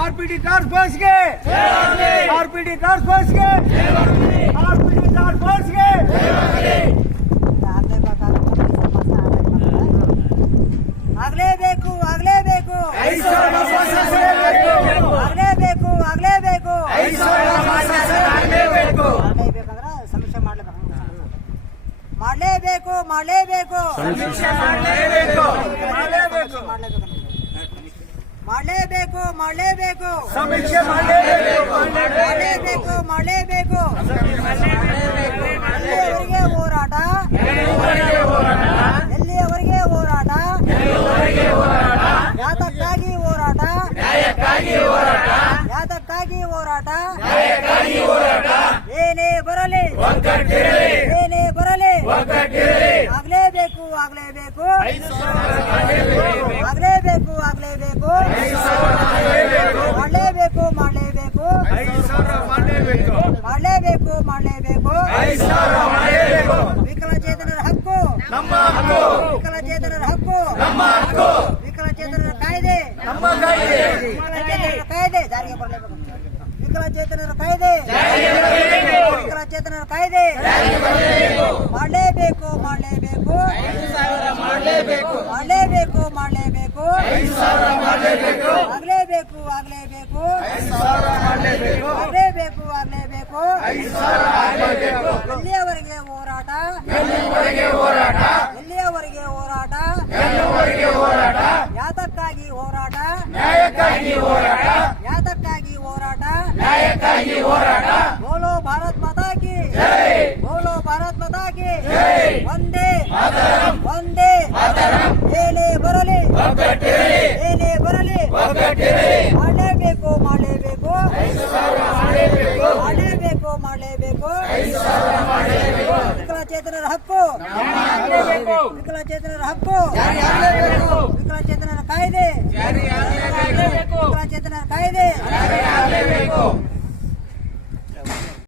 RPD task ಫೋರ್ಸ್ಗೆ, RPD task ಫೋರ್ಸ್ಗೆ, RPD task ಫೋರ್ಸ್ಗೆ. ಆಗ್ಲೇಬೇಕು ಆಗ್ಲೇಬೇಕು ಆಗ್ಲೇಬೇಕು ಆಗ್ಲೇಬೇಕು ಆಗ್ಲೇಬೇಕಂದ್ರೆ ಸಮೀಕ್ಷೆ ಮಾಡ್ಲೇಬೇಕು ಮಾಡ್ಲೇಬೇಕು ಮಾಡಲೇಬೇಕು ಮಾಡಲೇಬೇಕು ಸಮೀಕ್ಷೆ ಮಾಡಲೇಬೇಕು ಮಾಡಲೇಬೇಕು ಮಾಡಲೇಬೇಕು ಎಲ್ಲಿಯವರೆಗೆ ಹೋರಾಟ ಎಲ್ಲಿಯವರೆಗೆ ಹೋರಾಟ ಯಾತಕ್ಕಾಗಿ ಹೋರಾಟ ಯಾತಕ್ಕಾಗಿ ಹೋರಾಟ ಏನೇ ಬರಲಿ ಏನೇ ಬರಲಿ ಆಗ್ಲೇಬೇಕು ಆಗ್ಲೇಬೇಕು ಆಗ್ಲೇಬೇಕು ಆಗ್ಲೇಬೇಕು ಮಾಡಲೇಬೇಕು ಮಾಡಲೇಬೇಕು ಮಾಡಲೇಬೇಕು ಮಾಡಲೇಬೇಕು ವಿಕಲಚೇತನರ ಹಕ್ಕು ವಿಕಲಚೇತನರ ಹಕ್ಕು ವಿಕಲಚೇತನರ ಕಾಯ್ದೆ ವಿಕಲಚೇತನರ ಕಾಯ್ದೆ ಜಾರಿಗೆ ಬರಲೇಬೇಕು ವಿಕಲಚೇತನರ ಕಾಯ್ದೆ ವಿಕಲಚೇತನರ ಕಾಯ್ದೆ ಮಾಡಲೇಬೇಕು ಮಾಡಲೇಬೇಕು ಮಾಡಲೇಬೇಕು ಮಾಡಲೇಬೇಕು ಆಗ್ಲೇಬೇಕು ಆಗ್ಲೇಬೇಕು ಆಗ್ಲೇಬೇಕು ಆಗ್ಲೇಬೇಕು ಎಲ್ಲಿಯವರೆಗೆ ಹೋರಾಟ ಎಲ್ಲಿಯವರೆಗೆ ಹೋರಾಟ ಯಾತಕ್ಕಾಗಿ ಹೋರಾಟ ಯಾತಕ್ಕಾಗಿ ಹೋರಾಟ ಬೋಲೋ ಭಾರತ್ ಮಾತಾ ಕಿ ಬೋಲೋ ಭಾರತ್ ಮಾತಾ ಕಿ ಒಂದೇ ಒಂದೇ ಏನೇ ಬರಲಿ ಏನೇ ಬರಲಿ ಮಾಡಲೇಬೇಕು ಮಾಡಲೇಬೇಕು ಮಾಡಲೇಬೇಕು ಮಾಡಲೇಬೇಕು ವಿಕಲಚೇತನರ ಹಕ್ಕು ವಿಕಲಚೇತನರ ಹಕ್ಕು ವಿಕಲಚೇತನರ ಕಾಯ್ದೆ ವಿಕಲಚೇತನರ ಕಾಯ್ದೆ